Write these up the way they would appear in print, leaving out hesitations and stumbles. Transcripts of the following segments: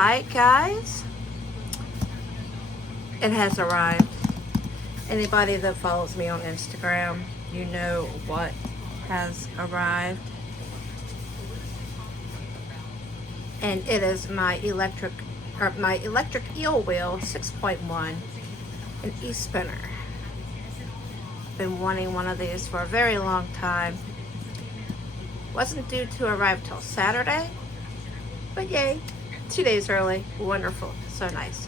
Hi guys, it has arrived. Anybody that follows me on Instagram, you know what has arrived. And it is my electric eel wheel 6.1, an e-spinner. Been wanting one of these for a very long time. Wasn't due to arrive till Saturday, but yay, 2 days early. Wonderful, so nice.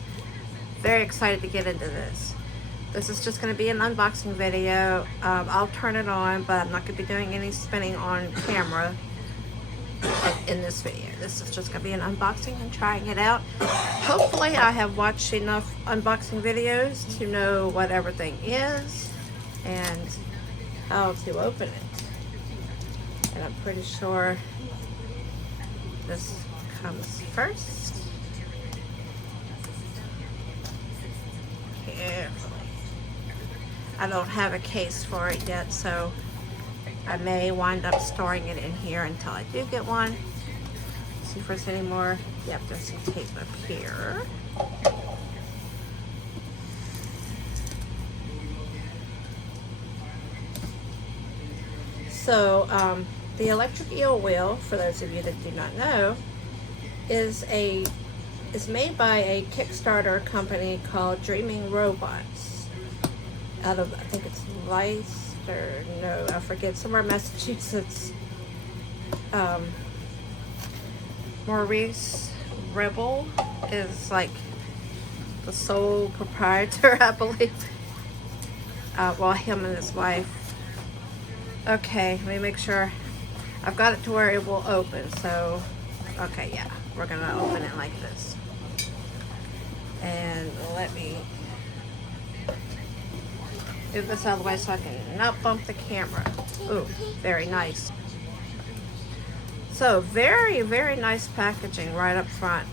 Very excited to get into this. This is just going to be an unboxing video. I'll turn it on, but I'm not going to be doing any spinning on camera in this video. This is just going to be an unboxing and trying it out. Hopefully I have watched enough unboxing videos to know what everything is and how to open it. And I'm pretty sure this comes first. Carefully. I don't have a case for it yet, so I may wind up storing it in here until I do get one. See if there's any more. Yep, there's some tape up here. So the electric eel wheel, for those of you that do not know, is made by a Kickstarter company called Dreaming Robots, out of, I think it's Leicester, no, I forget, somewhere in Massachusetts. Maurice Rebel is like the sole proprietor, I believe. Well, him and his wife. Okay, let me make sure. I've got it to where it will open, so, okay, yeah, we're gonna open it like this. And let me move this out of the way so I can not bump the camera. Ooh, very nice. So, very, very nice packaging right up front.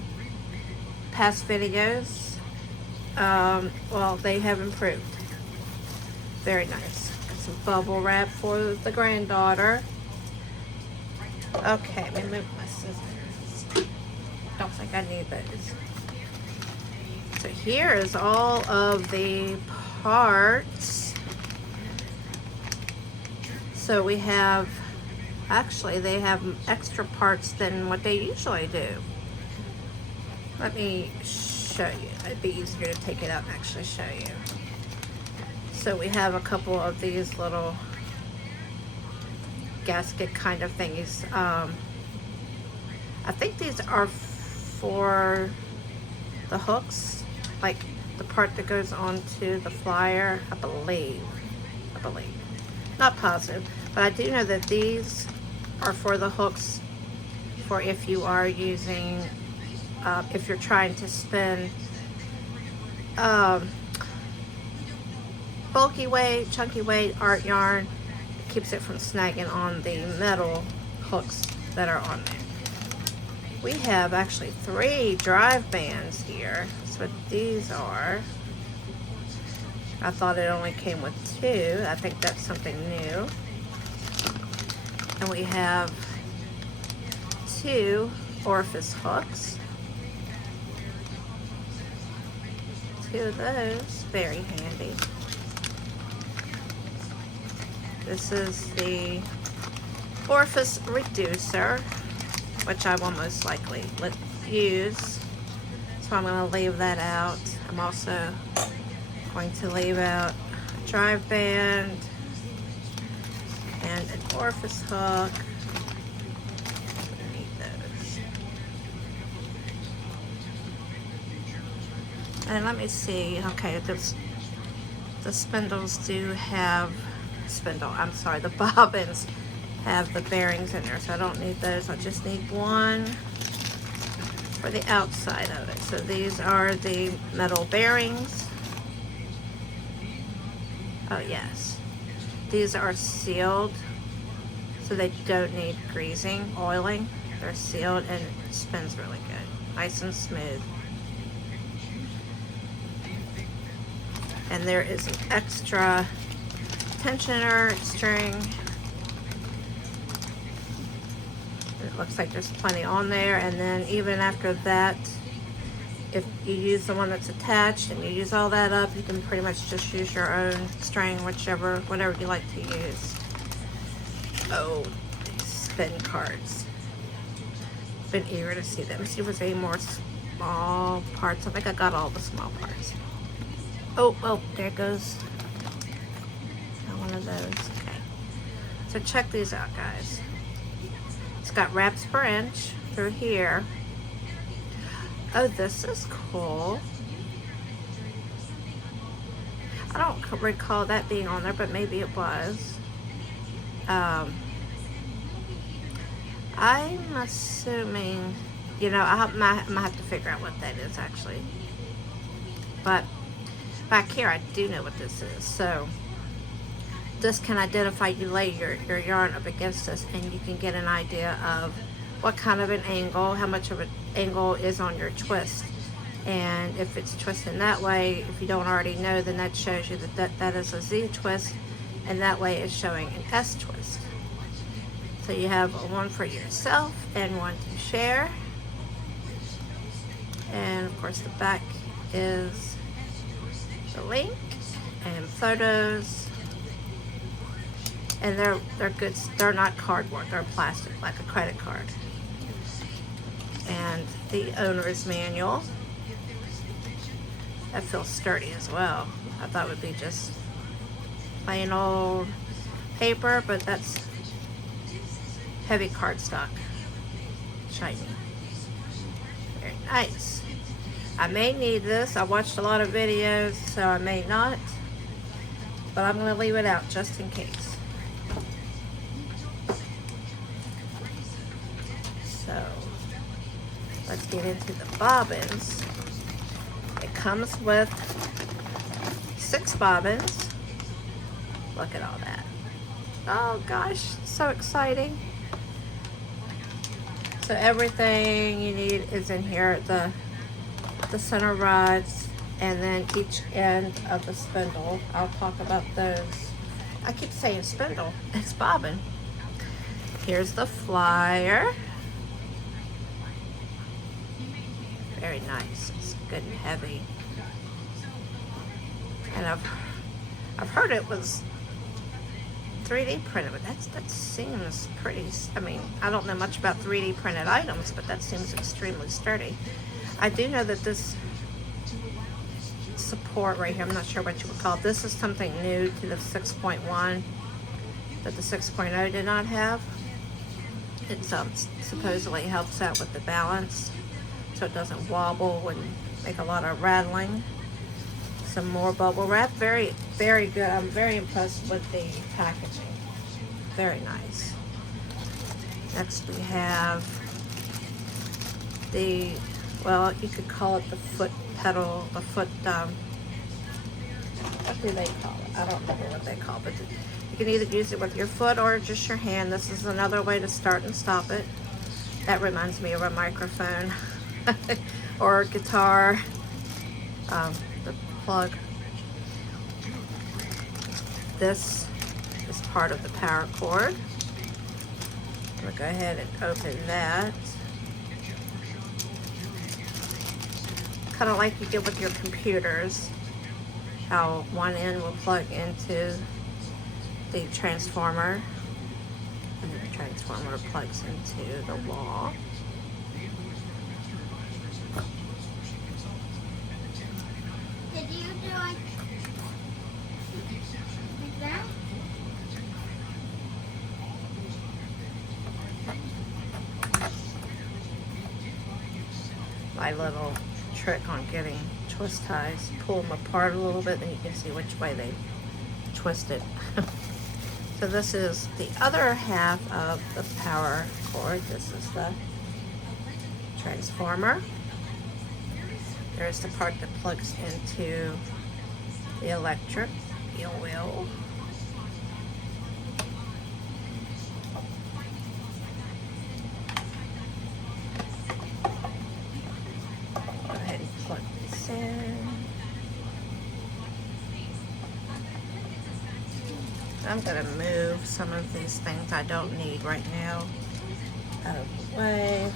Past videos, well, they have improved. Very nice. Got some bubble wrap for the granddaughter. Okay, let me move my scissors. Don't think I need those. So here is all of the parts. So we have, actually they have extra parts than what they usually do. Let me show you. It'd be easier to take it out and actually show you. So we have a couple of these little gasket kind of thingies. I think these are for the hooks, like the part that goes onto the flyer, I believe. Not positive, but I do know that these are for the hooks for if you are using, if you're trying to spin bulky weight, chunky weight, art yarn. It keeps it from snagging on the metal hooks that are on there. We have actually 3 drive bands here. That's what these are. I thought it only came with 2. I think that's something new. And we have 2 orifice hooks. 2 of those, very handy. This is the orifice reducer, which I will most likely use. So I'm going to leave that out. I'm also going to leave out a drive band and an orifice hook. We need those. And let me see. Okay, the spindles do have the bobbins have the bearings in there, so I don't need those. I just need one for the outside of it. So these are the metal bearings. Oh yes, these are sealed, so they don't need greasing, oiling. They're sealed and it spins really good, nice and smooth. And there is an extra tensioner string. It looks like there's plenty on there, and then even after that if you use the one that's attached and you use all that up, you can pretty much just use your own string, whatever you like to use. Oh, these spin cards. Been eager to see them. See if there's any more small parts. I think I got all the small parts. Oh, there goes one of those. Okay. So check these out, guys. It's got wraps per inch through here. Oh, this is cool. I don't recall that being on there, but maybe it was. I'm assuming, you know, I might have to figure out what that is actually. But back here, I do know what this is. So this can identify, you lay your yarn up against this and you can get an idea of what kind of an angle, how much of an angle is on your twist. And if it's twisting that way, if you don't already know, then that shows you that is a Z twist, and that way it's showing an S twist. So you have one for yourself and one to share. And of course the back is the link and photos. And they're good. They're not cardboard. They're plastic, like a credit card. And the owner's manual. That feels sturdy as well. I thought it would be just plain old paper, but that's heavy cardstock. Shiny. Very nice. I may need this. I watched a lot of videos, so I may not. But I'm going to leave it out just in case. So let's get into the bobbins. It comes with 6 bobbins. Look at all that. Oh gosh, so exciting. So everything you need is in here. The center rods, and then each end of the spindle. I'll talk about those. I keep saying spindle. It's bobbin. Here's the flyer. Very nice. It's good and heavy. And I've heard it was 3D printed, but that seems pretty. I mean, I don't know much about 3D printed items, but that seems extremely sturdy. I do know that this support right here, I'm not sure what you would call it. This is something new to the 6.1 that the 6.0 did not have. It supposedly helps out with the balance, so it doesn't wobble and make a lot of rattling. Some more bubble wrap. Very, very good. I'm very impressed with the packaging. Very nice. Next we have the, well, you could call it the foot pedal, the foot, what do they call it? I don't remember what they call it, but you can either use it with your foot or just your hand. This is another way to start and stop it. That reminds me of a microphone or a guitar. The plug. This is part of the power cord. I'm going to go ahead and open that. Kind of like you get with your computers, how one end will plug into the transformer and then the transformer plugs into the wall. Did you do like that? My little trick on getting twist ties, pull them apart a little bit, then you can see which way they twisted. So this is the other half of the power cord. This is the transformer. There's the part that plugs into the electric eel wheel. Go ahead and plug this in. I'm going to move some of these things I don't need right now out of the way.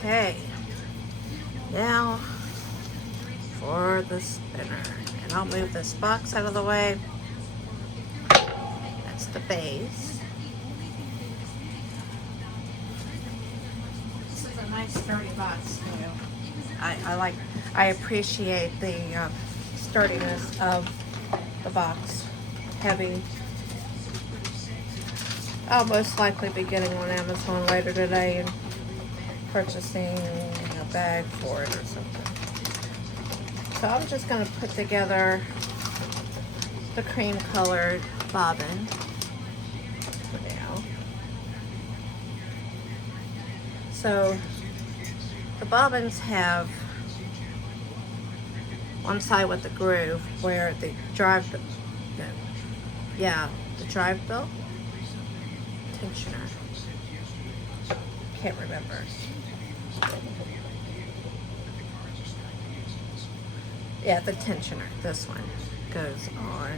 Okay, now for the spinner. And I'll move this box out of the way. That's the base. This is a nice sturdy box too. I appreciate the sturdiness of the box. Heavy. I'll most likely be getting on Amazon later today and purchasing a bag for it or something. So I'm just going to put together the cream colored bobbin for now. So the bobbins have one side with the groove where the drive belt tensioner. Can't remember. Yeah, the tensioner. This one goes on.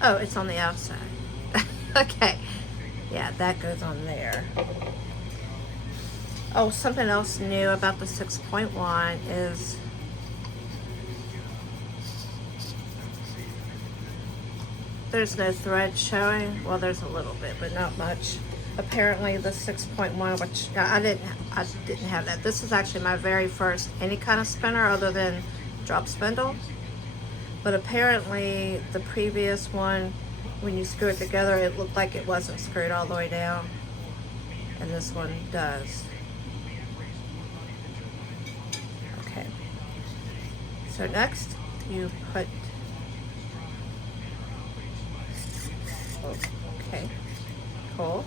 Oh, it's on the outside. Okay. Yeah, that goes on there. Oh, something else new about the 6.1 is there's no thread showing. Well, there's a little bit, but not much. Apparently the 6.1, which I didn't have that. This is actually my very first any kind of spinner other than drop spindle. But apparently the previous one, when you screw it together, it looked like it wasn't screwed all the way down. And this one does. Okay. So next you put, okay, cool.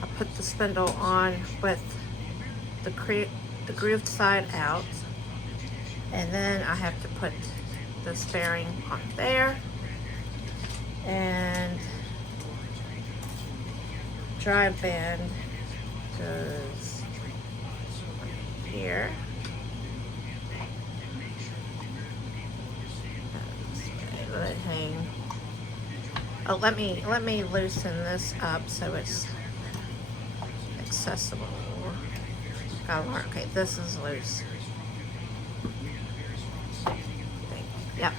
I'll put the spindle on with the grooved side out, and then I have to put this bearing on there, and drive band goes here. Let it hang. Oh, let me loosen this up so it's accessible. Oh, okay, this is loose. Yep.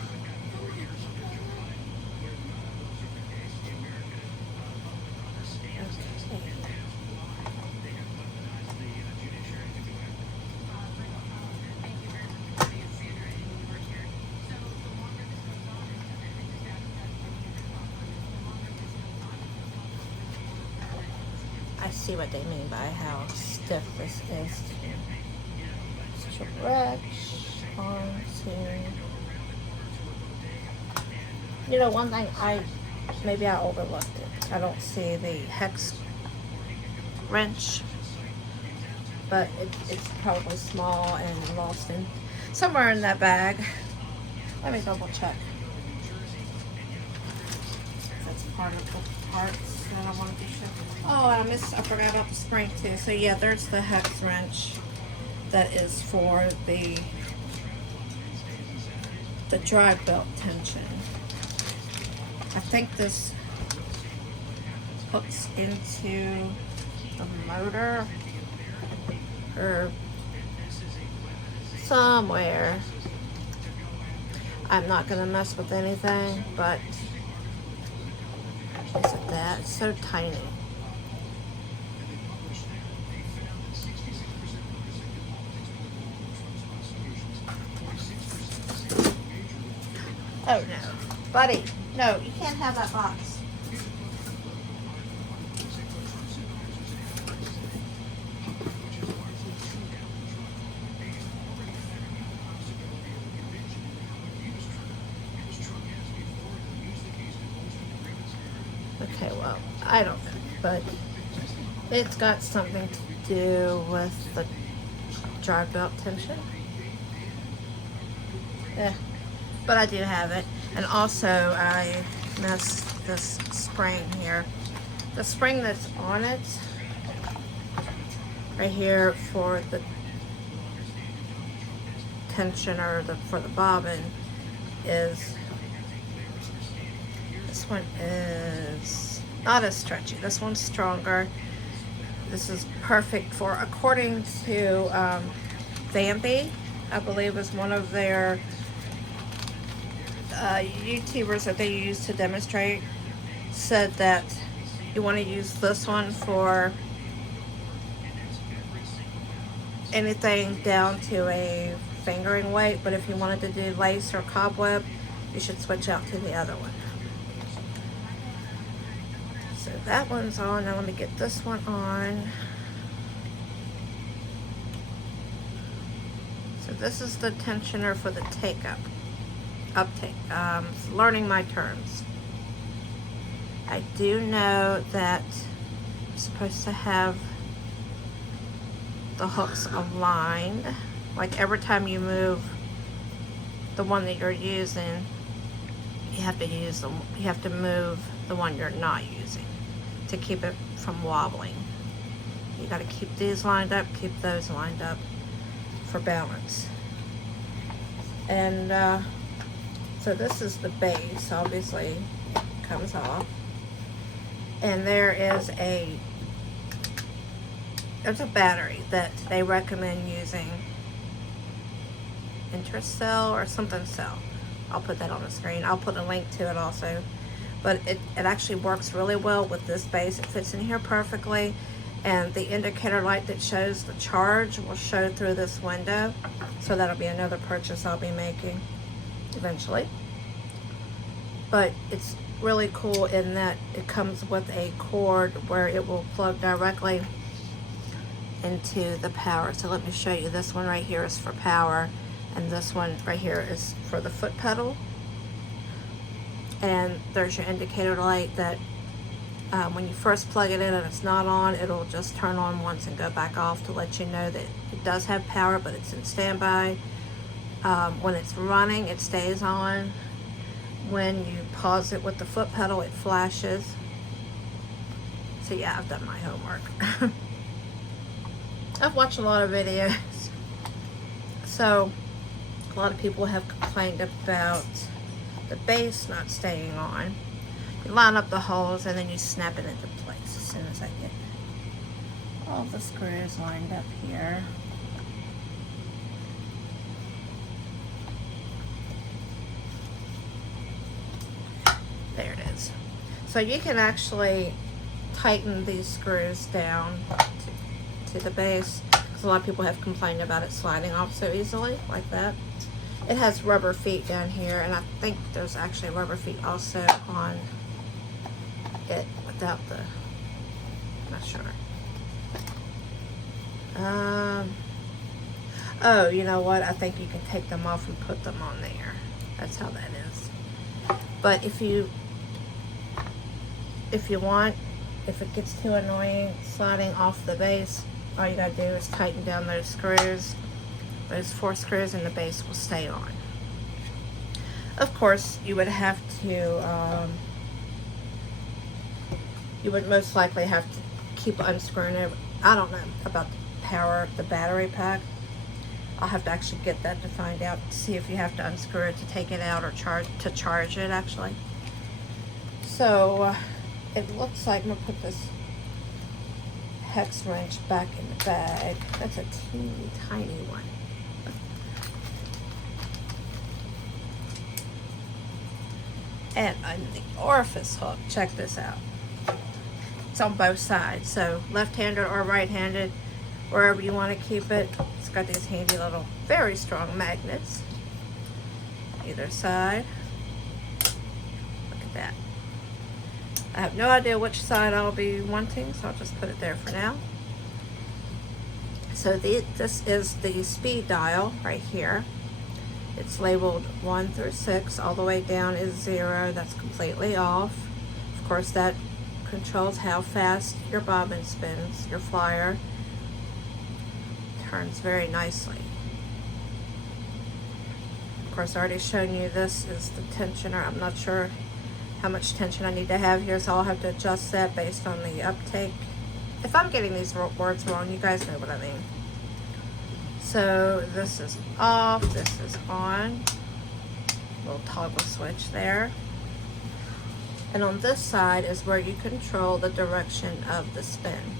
I see what they mean by how stiff this is to stretch onto. You know, one thing maybe I overlooked it. I don't see the hex wrench, but it's probably small and lost in somewhere in that bag. Let me double check. That's part of the parts that I want to be sure. Oh, I forgot about the spring too. So yeah, there's the hex wrench that is for the drive belt tension. I think this hooks into the motor or somewhere. I'm not gonna mess with anything, but is it that? It's so tiny. Oh no, buddy, no, you can't have that box. Okay, well, I don't know, but it's got something to do with the drive belt tension. Yeah. But I do have it. And also I messed this spring here. The spring that's on it, right here for the tension or for the bobbin is, this one is Not as stretchy. This one's stronger. This is perfect for, according to Vampy, I believe is one of their YouTubers that they use to demonstrate, said that you want to use this one for anything down to a fingering weight, but if you wanted to do lace or cobweb, you should switch out to the other one. So that one's on. Now let me get this one on. So this is the tensioner for the uptake. Learning my terms. I do know that I'm supposed to have the hooks aligned. Like every time you move the one that you're using, you have to move the one you're not using to keep it from wobbling. You got to keep these lined up, keep those lined up for balance. And so this is the base, obviously comes off. And there's a battery that they recommend using, Intercell or something cell. I'll put that on the screen. I'll put a link to it also. But it actually works really well with this base. It fits in here perfectly. And the indicator light that shows the charge will show through this window. So that'll be another purchase I'll be making eventually. But it's really cool in that it comes with a cord where it will plug directly into the power. So let me show you. This one right here is for power, and this one right here is for the foot pedal. And there's your indicator light that when you first plug it in and it's not on, it'll just turn on once and go back off to let you know that it does have power, but it's in standby. When it's running, it stays on. When you pause it with the foot pedal, it flashes. So yeah, I've done my homework. I've watched a lot of videos. So a lot of people have complained about the base not staying on. You line up the holes and then you snap it into place as soon as I get all the screws lined up here. There it is. So you can actually tighten these screws down to the base, because a lot of people have complained about it sliding off so easily, like that. It has rubber feet down here, and I think there's actually rubber feet also on it without the, not sure. Oh, you know what? I think you can take them off and put them on there. That's how that is. But if you want, if it gets too annoying sliding off the base, all you gotta do is tighten down those screws. Those 4 screws and the base will stay on. Of course, you would have to, you would most likely have to keep unscrewing it. I don't know about the battery pack. I'll have to actually get that to find out, see if you have to unscrew it to take it out or charge it actually. So it looks like I'm gonna put this hex wrench back in the bag. That's a teeny tiny one. And the orifice hook, check this out. It's on both sides, so left-handed or right-handed, wherever you want to keep it. It's got these handy little, very strong magnets either side. Look at that. I have no idea which side I'll be wanting, so I'll just put it there for now. So this is the speed dial right here. It's labeled 1 through 6. All the way down is 0. That's completely off. Of course, that controls how fast your bobbin spins. Your flyer turns very nicely. Of course, I already shown you this is the tensioner. I'm not sure how much tension I need to have here, so I'll have to adjust that based on the uptake. If I'm getting these words wrong, you guys know what I mean. So this is off, this is on. Little toggle switch there. And on this side is where you control the direction of the spin.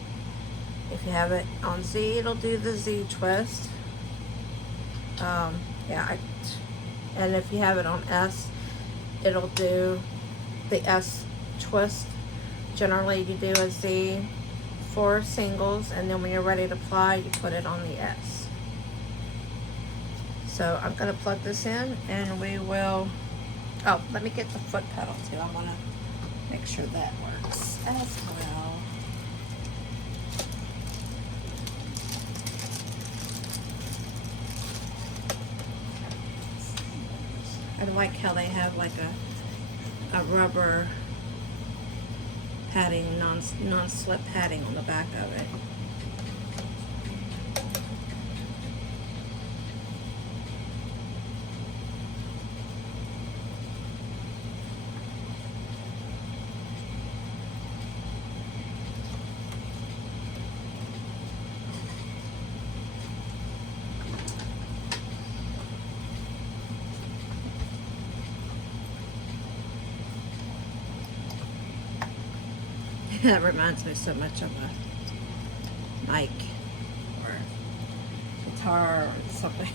If you have it on Z, it'll do the Z twist. And if you have it on S, it'll do the S twist. Generally, you do a Z for singles, and then when you're ready to ply, you put it on the S. So I'm going to plug this in, and we will. Oh, let me get the foot pedal too. I want to make sure that works as well. I like how they have like a rubber padding, non-slip padding on the back of it. That reminds me so much of a mic or guitar or something.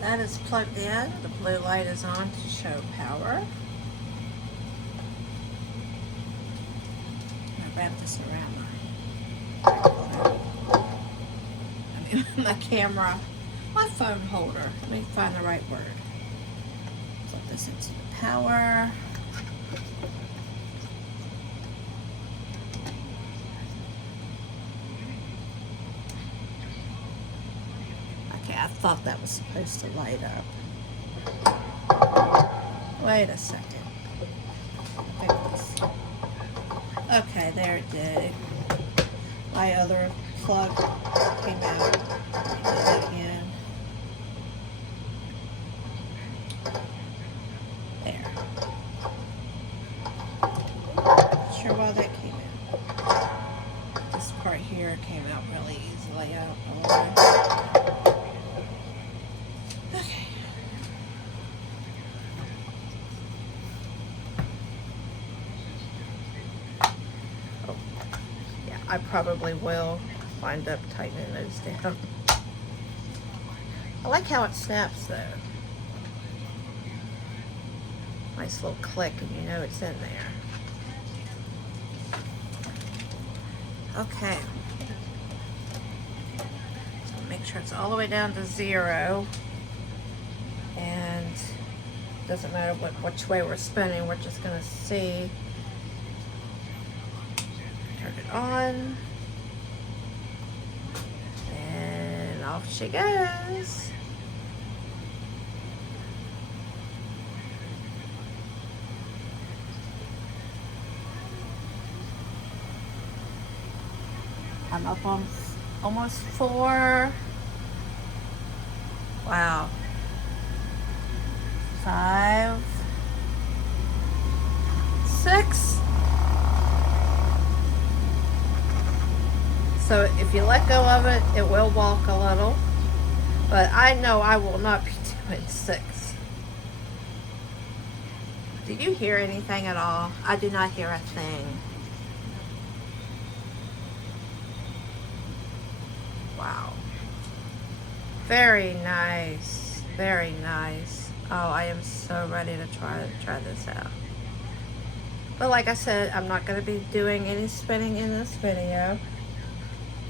That is plugged in. The blue light is on to show power. I wrap this around my camera, my phone holder. Let me find the right word. Plug this into the power. I thought that was supposed to light up. Wait a second. Okay, there it did. My other plug came out. Let me do that again. There. Not sure why that came out. This part here came out really easily. I don't know why. I probably will wind up tightening those down. I like how it snaps though. Nice little click and you know it's in there. Okay. So make sure it's all the way down to 0. And it doesn't matter which way we're spinning, we're just gonna see. Turn it on, and off she goes. I'm up on almost 4. Wow. 5, 6. So if you let go of it, it will walk a little, but I know I will not be doing 6. Do you hear anything at all? I do not hear a thing. Wow. Very nice. Very nice. Oh, I am so ready to try this out. But like I said, I'm not going to be doing any spinning in this video.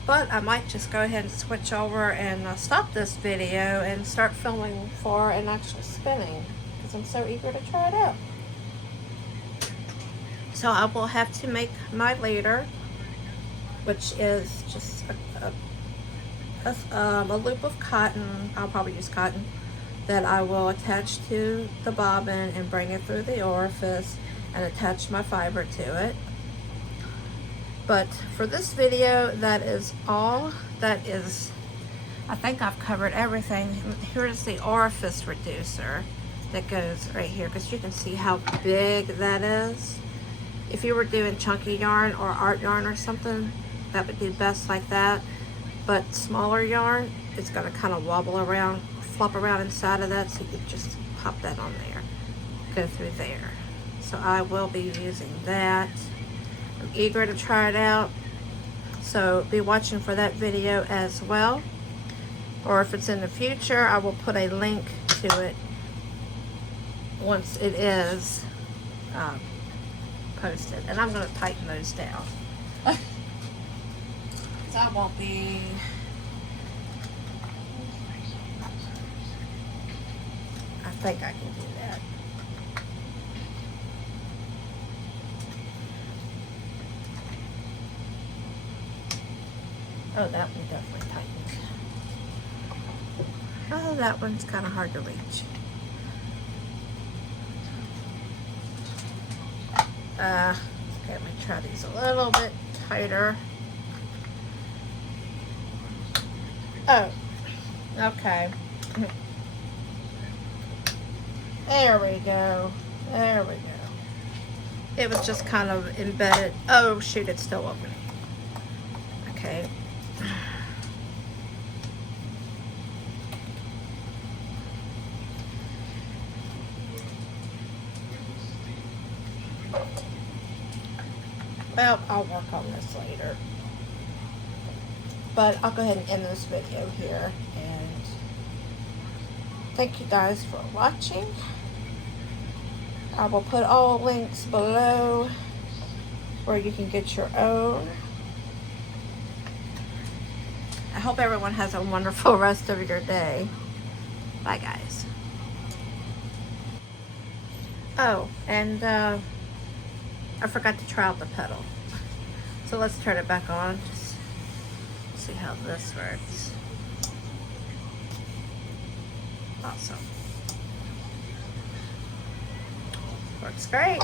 But I might just go ahead and switch over and stop this video and start filming for an actual spinning because I'm so eager to try it out. So I will have to make my leader, which is just a loop of cotton. I'll probably use cotton that I will attach to the bobbin and bring it through the orifice and attach my fiber to it. But for this video, that is all that is I think I've covered everything. Here's the orifice reducer that goes right here, because you can see how big that is. If you were doing chunky yarn or art yarn or something, that would do best like that. But smaller yarn, it's going to kind of wobble around, flop around inside of that, so you could just pop that on there, go through there. So I will be using that. I'm eager to try it out, so be watching for that video as well. Or if it's in the future, I will put a link to it once it is posted. And I'm going to tighten those down. So I won't be... I think I can do that. Oh, that one definitely tightens. Oh, that one's kind of hard to reach. Okay, I'm going to try these a little bit tighter. Oh, okay. There we go. There we go. It was just kind of embedded. Oh, shoot, it's still open. Okay. Well, I'll work on this later. But I'll go ahead and end this video here. And thank you guys for watching. I will put all links below where you can get your own. I hope everyone has a wonderful rest of your day. Bye, guys. Oh, and I forgot to try out the pedal. So let's turn it back on. Just see how this works. Awesome. Works great.